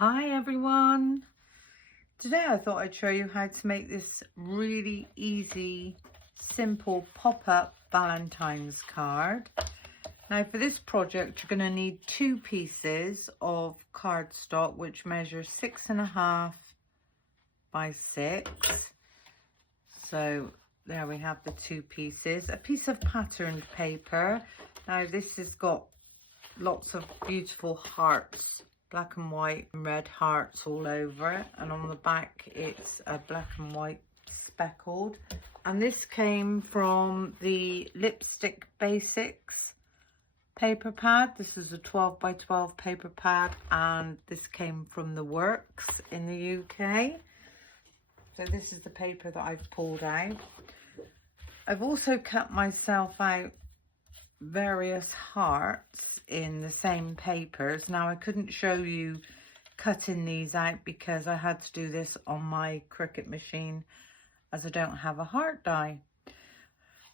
Hi everyone! Today I thought I'd show you how to make this really easy, simple pop-up Valentine's card. Now for this project you're going to need two pieces of cardstock which measure 6.5 by 6. So there we have the two pieces. A piece of patterned paper. Now this has got lots of beautiful hearts, black and white and red hearts all over it, and on the back it's a black and white speckled. And this came from the Lipstick Basics paper pad. This is a 12 by 12 paper pad, and this came from the Works in the UK. So this is the paper that I've pulled out. I've also cut myself out various hearts in the same papers. Now I couldn't show you cutting these out because I had to do this on my Cricut machine, as I don't have a heart die.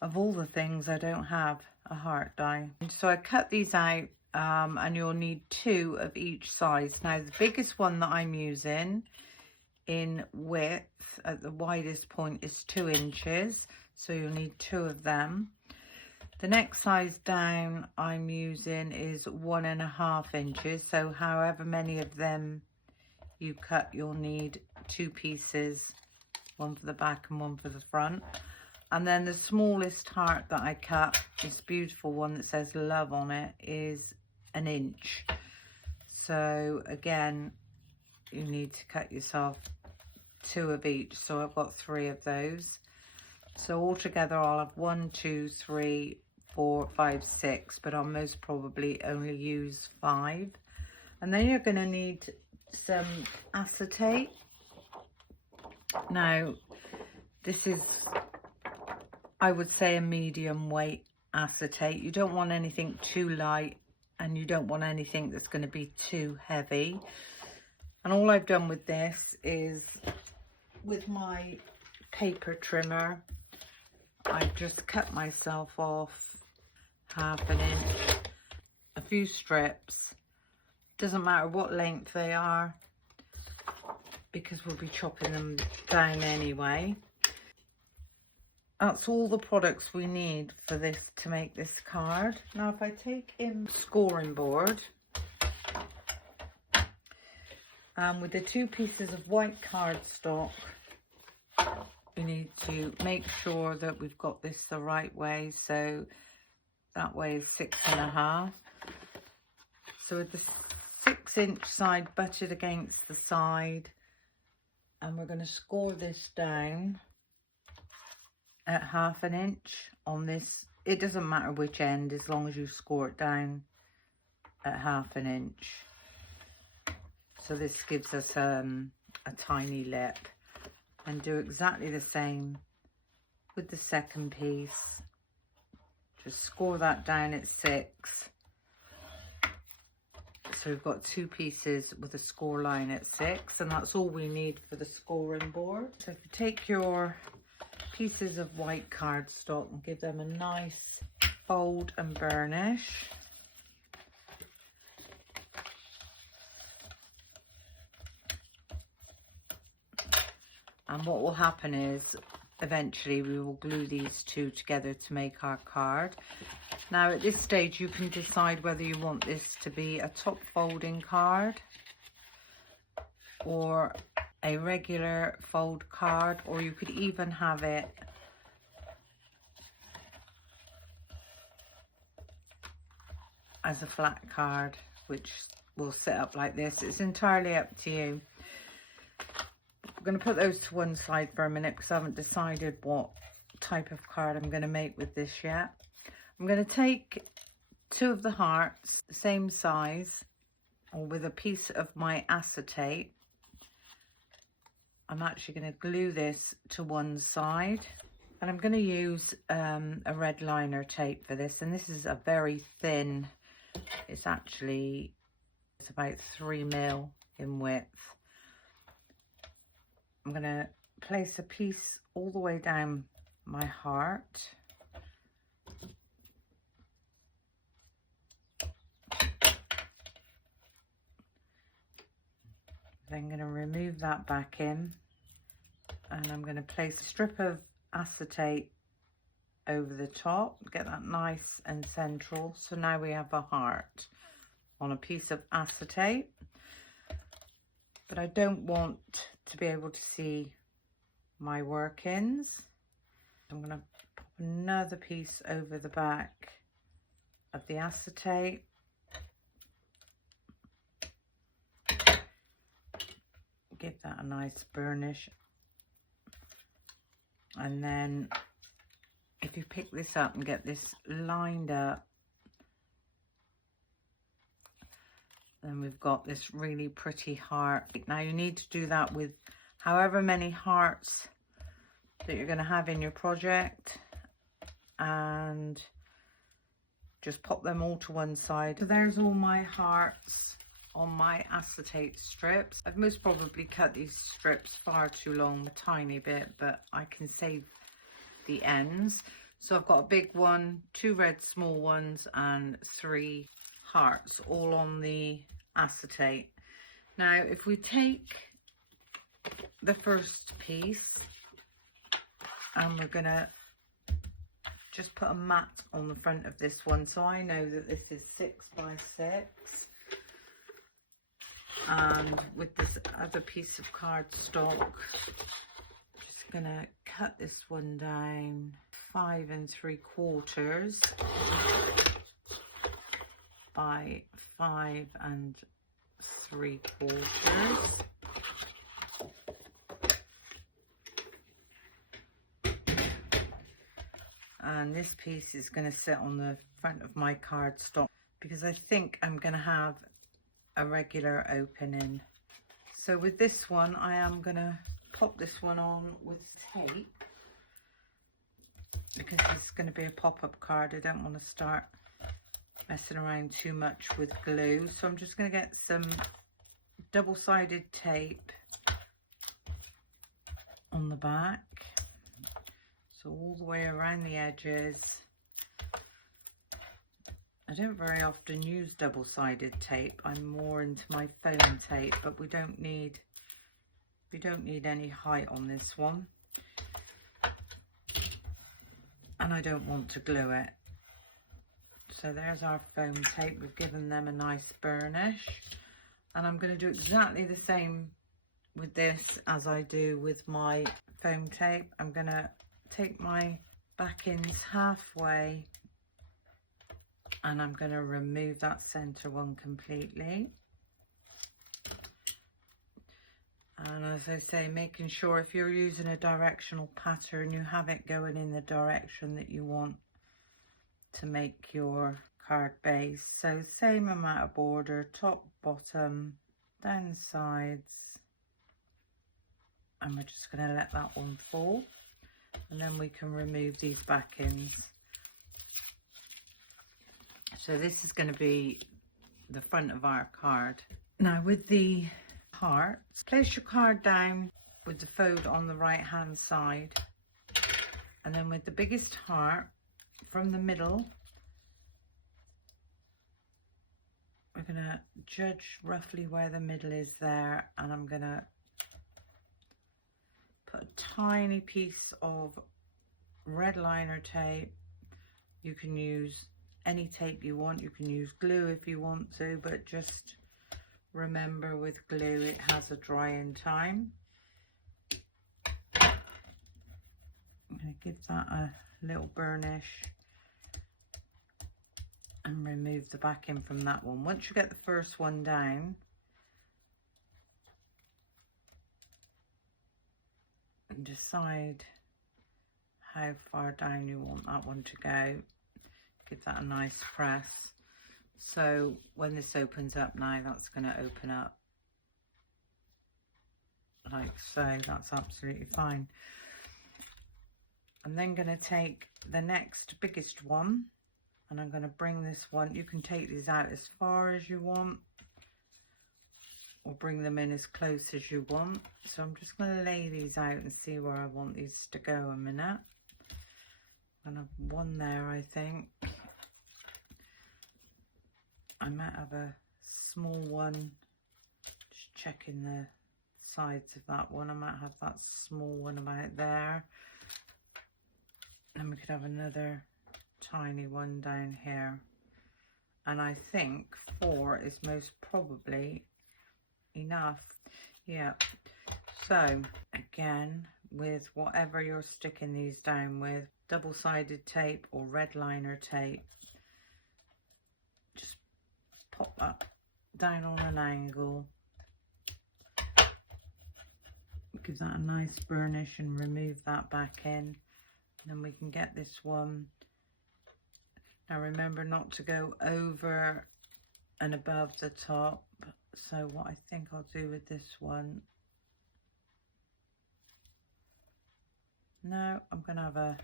Of all the things, I don't have a heart die. So I cut these out, and you'll need two of each size. Now the biggest one that I'm using in width at the widest point is 2 inches, so you'll need two of them. The next size down I'm using is 1.5 inches, so however many of them you cut, you'll need two pieces, one for the back and one for the front. And then the smallest heart that I cut, this beautiful one that says love on it, is 1 inch. So again, you need to cut yourself two of each, so I've got 3 of those. So altogether I'll have 1, 2, 3, 4, 5, 6, but I'll most probably only use 5. And then you're going to need some acetate. Now this is, I would say, a medium weight acetate. You don't want anything too light, and you don't want anything that's going to be too heavy. And all I've done with this is, with my paper trimmer, I've just cut myself off 1/2 inch, a few strips. Doesn't matter what length they are, because we'll be chopping them down anyway. That's all the products we need for this, to make this card. Now if I take in scoring board, with the two pieces of white cardstock, we need to make sure that we've got this the right way. So that way is 6.5. So with the 6 inch side butted against the side, and we're going to score this down at 1/2 inch on this. It doesn't matter which end, as long as you score it down at 1/2 inch. So this gives us a tiny lip. And do exactly the same with the second piece. Just score that down at 6. So we've got two pieces with a score line at 6, and that's all we need for the scoring board. So if you take your pieces of white cardstock and give them a nice fold and burnish. And what will happen is, eventually we will glue these two together to make our card. Now at this stage you can decide whether you want this to be a top folding card, or a regular fold card, or you could even have it as a flat card, which will sit up like this. It's entirely up to you. I'm going to put those to one side for a minute because I haven't decided what type of card I'm going to make with this yet. I'm going to take two of the hearts, the same size, or with a piece of my acetate. I'm actually going to glue this to one side, and I'm going to use a red liner tape for this, and this is a very thin, it's about 3 mil in width. I'm going to place a piece all the way down my heart. Then I'm going to remove that back in, and I'm going to place a strip of acetate over the top, get that nice and central. So now we have a heart on a piece of acetate, but I don't want to be able to see my workings. I'm going to pop another piece over the back of the acetate. Give that a nice burnish. And then if you pick this up and get this lined up, then we've got this really pretty heart. Now you need to do that with however many hearts that you're going to have in your project, and just pop them all to one side. So there's all my hearts on my acetate strips. I've most probably cut these strips far too long, a tiny bit, but I can save the ends. So I've got a big one, 2 red small ones, and 3 hearts, all on the acetate. Now if we take the first piece, and we're gonna just put a mat on the front of this one, so I know that this is 6 by 6. And with this other piece of cardstock, just gonna cut this one down 5 3/4 by 5 3/4. And this piece is going to sit on the front of my cardstock because I think I'm going to have a regular opening. So with this one, I am going to pop this one on with tape because it's going to be a pop-up card. I don't want to start messing around too much with glue. So I'm just going to get some double-sided tape on the back. So all the way around the edges. I don't very often use double-sided tape. I'm more into my foam tape, but we don't need any height on this one. And I don't want to glue it. So there's our foam tape. We've given them a nice burnish. And I'm going to do exactly the same with this as I do with my foam tape. I'm going to take my backings halfway, and I'm going to remove that center one completely. And as I say, making sure if you're using a directional pattern, you have it going in the direction that you want to make your card base. So same amount of border, top, bottom, down the sides, and we're just going to let that one fall. And then we can remove these backings. So this is going to be the front of our card. Now with the hearts, place your card down with the fold on the right hand side, and then with the biggest heart from the middle, we're going to judge roughly where the middle is there, and I'm going to put a tiny piece of red liner tape. You can use any tape you want. You can use glue if you want to, but just remember with glue it has a drying time. I'm going to give that a little burnish and remove the backing from that one. Once you get the first one down, and decide how far down you want that one to go. Give that a nice press. So when this opens up now, that's going to open up like so. That's absolutely fine. I'm then going to take the next biggest one, and I'm going to bring this one. You can take these out as far as you want, or bring them in as close as you want. So I'm just going to lay these out and see where I want these to go a minute. And I've one there, I think. I might have a small one, just checking sides of that one. I might have that small one about there. And we could have another tiny one down here. And I think 4 is most probably enough. Yeah. So again, with whatever you're sticking these down with, double-sided tape or red liner tape, just pop that down on an angle. Give that a nice burnish and remove that back in. And then we can get this one. Now remember not to go over and above the top. So what I think I'll do with this one, no, I'm going to have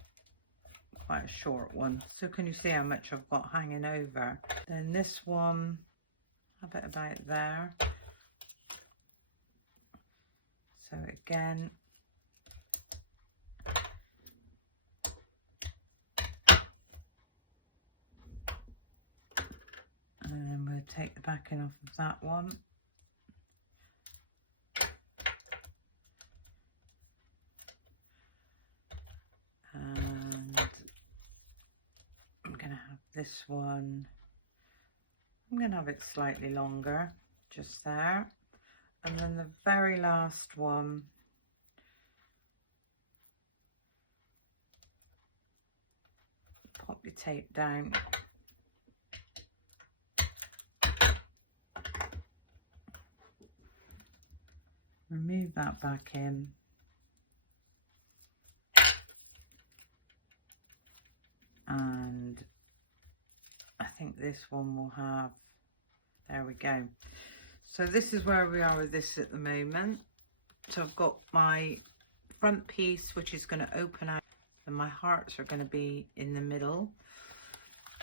quite a short one. So can you see how much I've got hanging over? Then this one, have it about there. So again, and then we'll take the backing off of that one. And I'm going to have this one, I'm going to have it slightly longer, just there. And then the very last one, pop your tape down. Remove that back in. And I think this one will have, there we go. So this is where we are with this at the moment. So I've got my front piece, which is going to open out, and my hearts are going to be in the middle.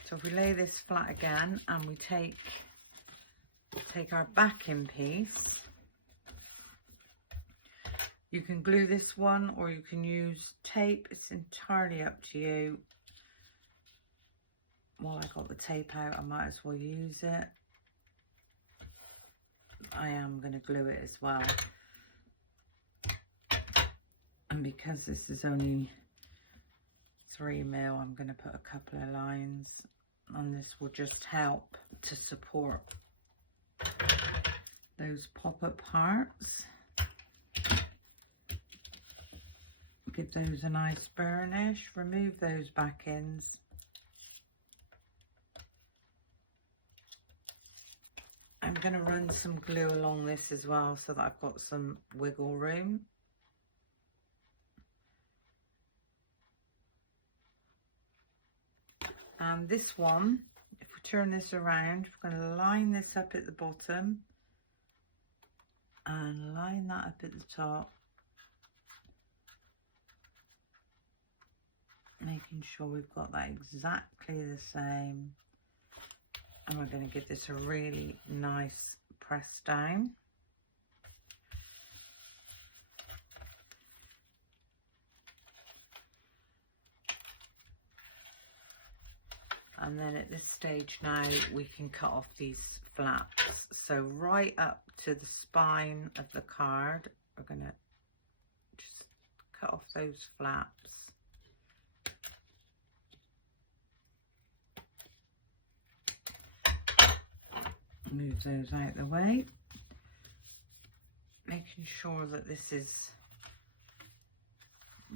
So if we lay this flat again and we take our backing piece, you can glue this one or you can use tape. It's entirely up to you. While I got the tape out, I might as well use it. I am going to glue it as well. And because this is only 3mm, I'm going to put a couple of lines, and this will just help to support those pop-up hearts. Give those a nice burnish, remove those backings. I'm going to run some glue along this as well so that I've got some wiggle room. And this one, if we turn this around, we're going to line this up at the bottom and line that up at the top, making sure we've got that exactly the same. And we're going to give this a really nice press down. And then at this stage now, we can cut off these flaps. So right up to the spine of the card, we're going to just cut off those flaps. Move those out the way, making sure that this is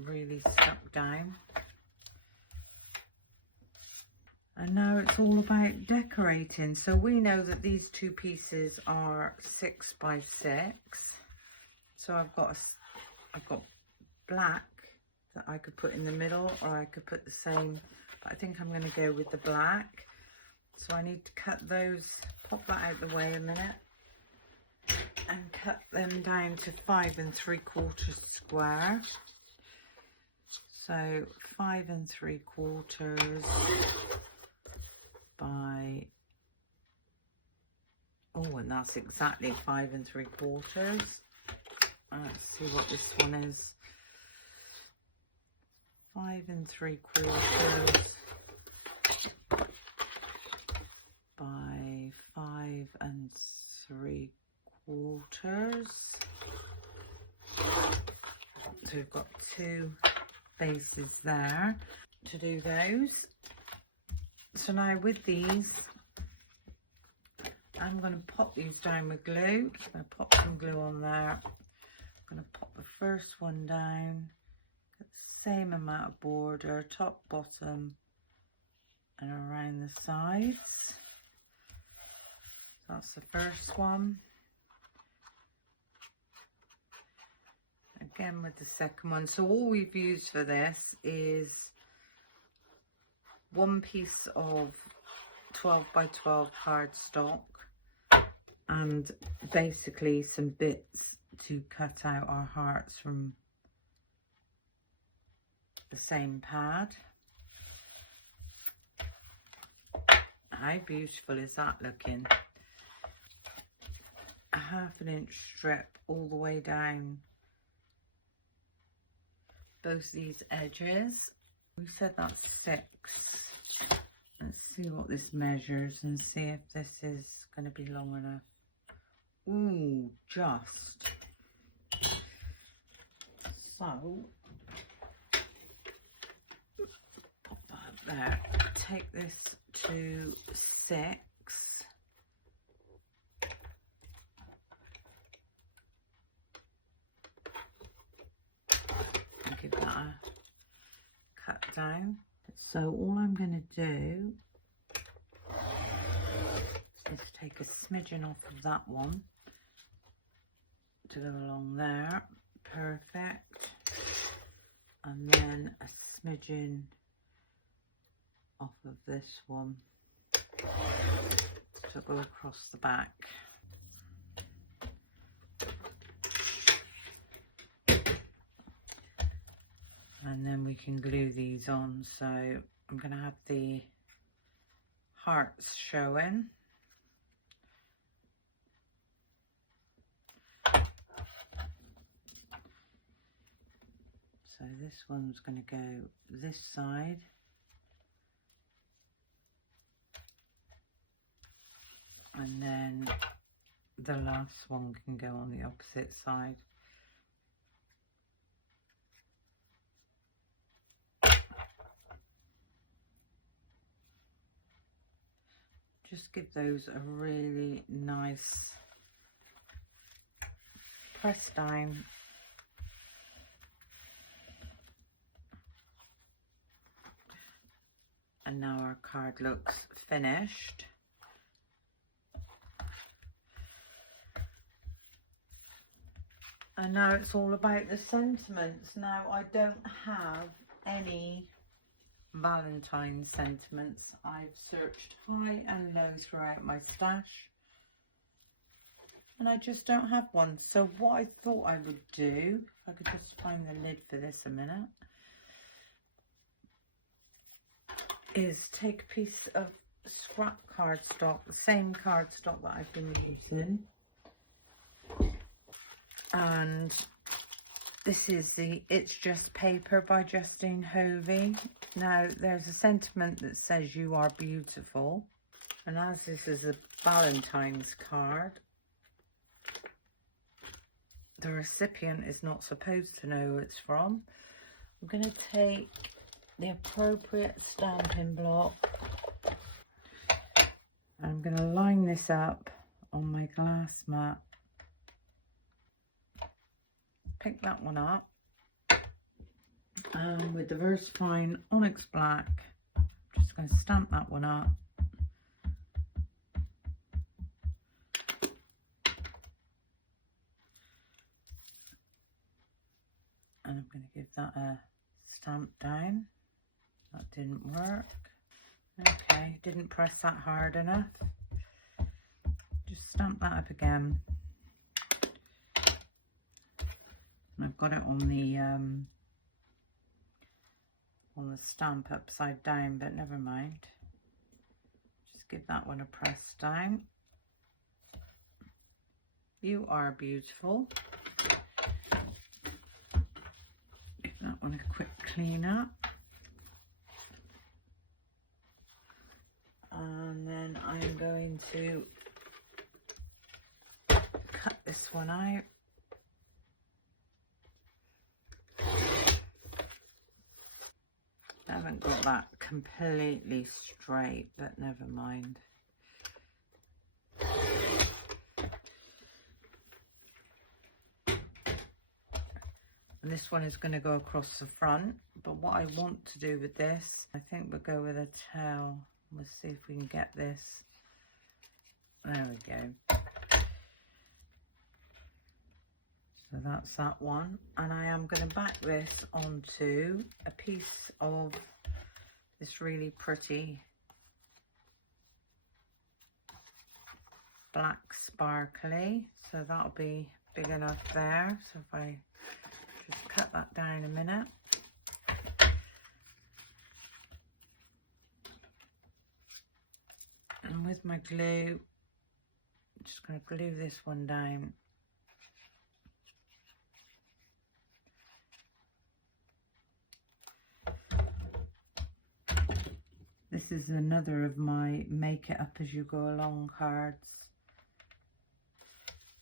really stuck down. And now it's all about decorating. So we know that these two pieces are 6 by 6. So I've got black that I could put in the middle, or I could put the same, but I think I'm going to go with the black. So I need to cut those, pop that out the way a minute, and cut them down to 5 3/4 square. So 5 3/4 by, oh, and that's exactly 5 3/4. Let's see what this one is. 5 3/4 by 5 3/4. So we've got 2 bases there to do those. So now with these, I'm going to pop these down with glue. Just going to pop some glue on there. I'm going to pop the first one down. Get the same amount of border, top, bottom, and around the sides. That's the first one. Again with the second one. So all we've used for this is 1 piece of 12 by 12 cardstock and basically some bits to cut out our hearts from the same pad. How beautiful is that looking? A 1/2 inch strip all the way down both these edges. We said that's 6. Let's see what this measures and see if this is going to be long enough. Ooh, just. So, pop that up there. Take this to 6. And give that a cut down. So all I'm going to do is take a smidgen off of that one to go along there. Perfect. And then a smidgen off of this one to go across the back. And then we can glue these on. So I'm going to have the hearts showing. So this one's going to go this side. And then the last one can go on the opposite side. Just give those a really nice press down. And now our card looks finished. And now it's all about the sentiments. Now I don't have any Valentine sentiments. I've searched high and low throughout my stash and I just don't have one. So what I thought I would do, if I could just find the lid for this a minute, is take a piece of scrap cardstock, the same cardstock that I've been using, and this is the It's Just Paper by Justine Hovey. Now there's a sentiment that says you are beautiful, and as this is a Valentine's card, the recipient is not supposed to know who it's from. I'm going to take the appropriate stamping block. I'm going to line this up on my glass mat. Pick that one up. And with the VersaFine Onyx Black, I'm just going to stamp that one up. And I'm going to give that a stamp down. That didn't work. Okay, didn't press that hard enough. Just stamp that up again. And I've got it on the stamp upside down, but never mind. Just give that one a press down. You are beautiful. Give that one a quick clean up. And then I'm going to cut this one out. I haven't got that completely straight, but never mind. And this one is going to go across the front, but what I want to do with this, I think we'll go with a tail. We'll see if we can get this. There we go. So that's that one, and I am going to back this onto a piece of this really pretty black sparkly, so that'll be big enough there. So if I just cut that down a minute. And with my glue, I'm just going to glue this one down. This is another of my make it up as you go along cards.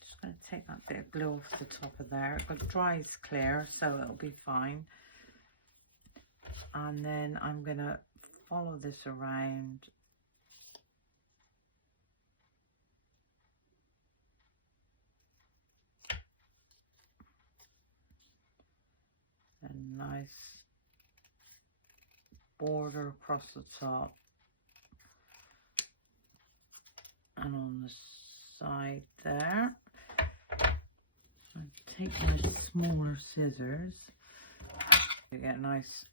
Just going to take that bit of glue off the top of there. It dries clear, so it'll be fine. And then I'm going to follow this around. A nice border across the top and on the side there. I'm taking the smaller scissors to get a nice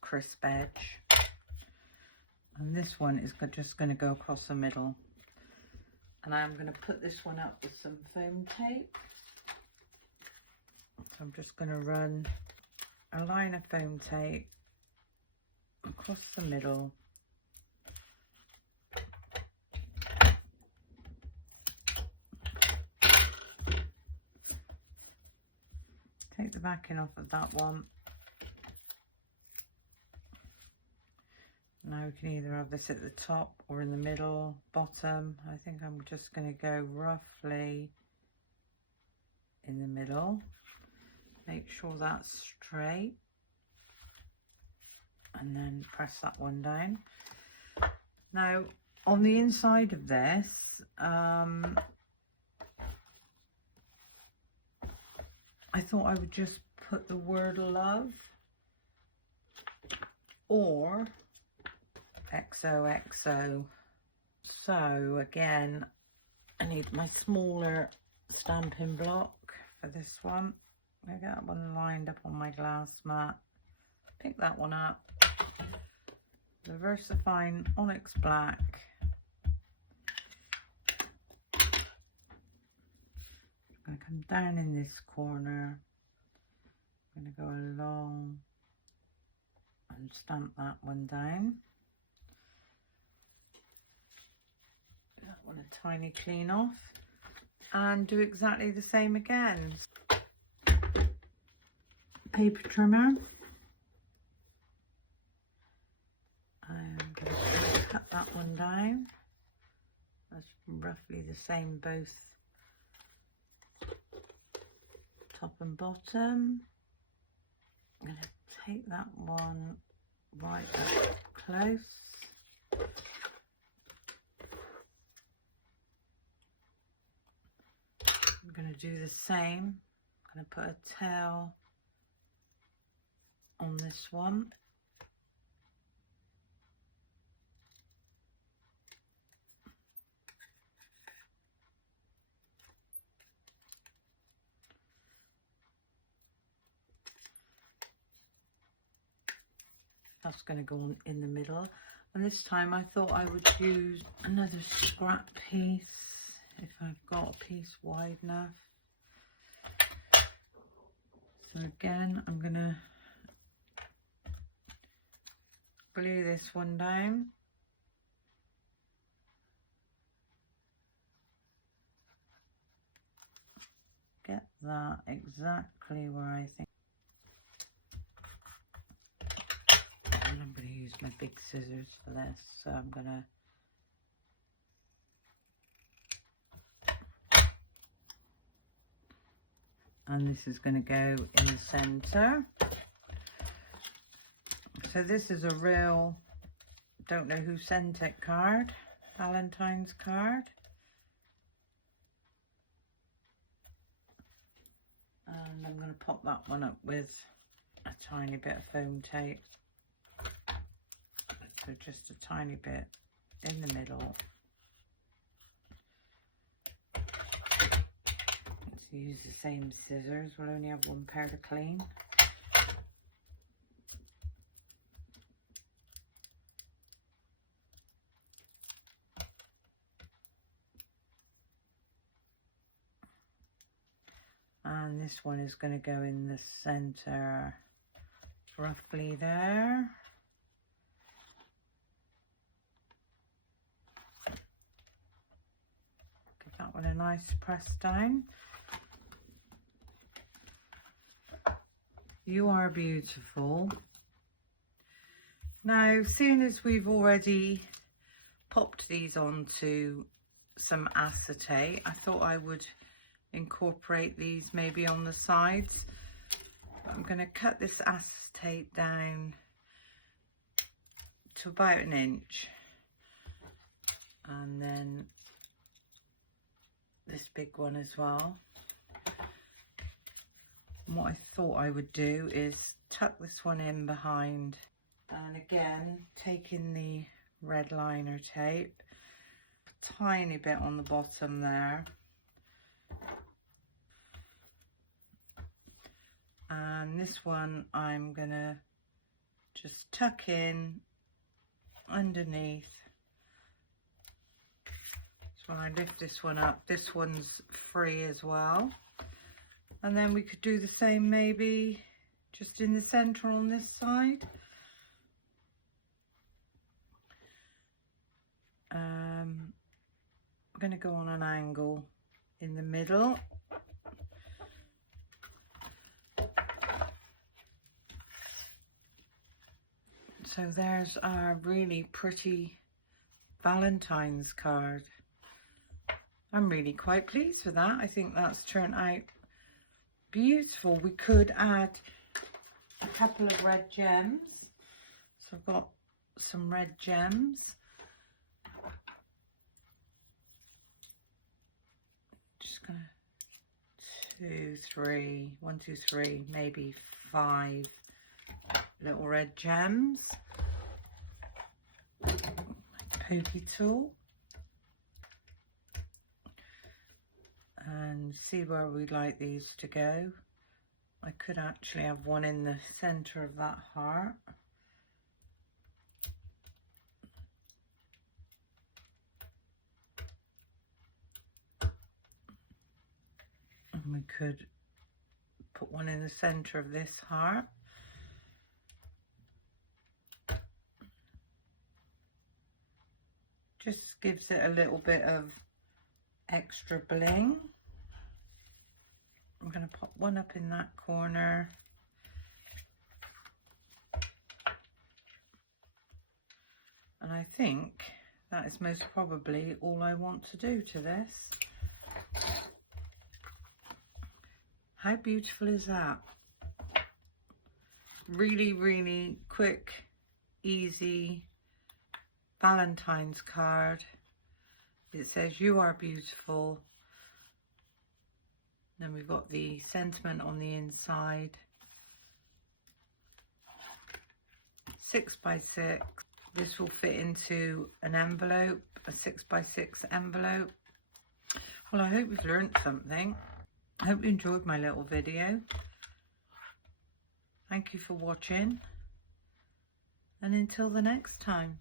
crisp edge, and this one is just going to go across the middle, and I'm going to put this one up with some foam tape. So I'm just going to run a line of foam tape across the middle, take the backing off of that one. Now we can either have this at the top or in the middle, bottom. I think I'm just going to go roughly in the middle. Make sure that's straight. And then press that one down. Now on the inside of this, I thought I would just put the word love or XOXO. So again, I need my smaller stamping block for this one. I get that one lined up on my glass mat. Pick that one up. The VersaFine Onyx Black. I'm going to come down in this corner. I'm going to go along and stamp that one down. That one a tiny clean off. And do exactly the same again. Paper trimmer. I'm going to cut that one down. That's roughly the same both top and bottom. I'm going to take that one right up close. I'm going to do the same. I'm going to put a tail on this one. That's going to go on in the middle, and this time I thought I would use another scrap piece if I've got a piece wide enough. So again, I'm going to glue this one down. Get that exactly where I think. And I'm going to use my big scissors for this, so I'm going to, and this is going to go in the center. So this is a real, don't know who sent it card, Valentine's card. And I'm going to pop that one up with a tiny bit of foam tape. So just a tiny bit in the middle. Let's use the same scissors. We'll only have one pair to clean. And this one is going to go in the center, roughly there. Give that one a nice press down. You are beautiful. Now, seeing as we've already popped these onto some acetate, I thought I would incorporate these maybe on the sides. But I'm going to cut this acetate down to about 1 inch, and then this big one as well. And what I thought I would do is tuck this one in behind, and again taking the red liner tape, a tiny bit on the bottom there. And this one I'm gonna just tuck in underneath. So when I lift this one up, this one's free as well. And then we could do the same maybe just in the center on this side. I'm gonna go on an angle in the middle. So there's our really pretty Valentine's card. I'm really quite pleased with that. I think that's turned out beautiful. We could add a couple of red gems. So I've got some red gems. Just gonna 2, 3, 1, 2, 3, maybe 5 little red gems. My pokey tool. And see where we'd like these to go. I could actually have one in the center of that heart. And we could put one in the center of this heart. Just gives it a little bit of extra bling. I'm going to pop one up in that corner. And I think that is most probably all I want to do to this. How beautiful is that? Really, really quick, easy Valentine's card. It says you are beautiful. Then we've got the sentiment on the inside. 6 by 6. This will fit into an envelope, a 6 by 6 envelope. Well, I hope you've learned something. I hope you enjoyed my little video. Thank you for watching. And until the next time.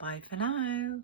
Bye for now.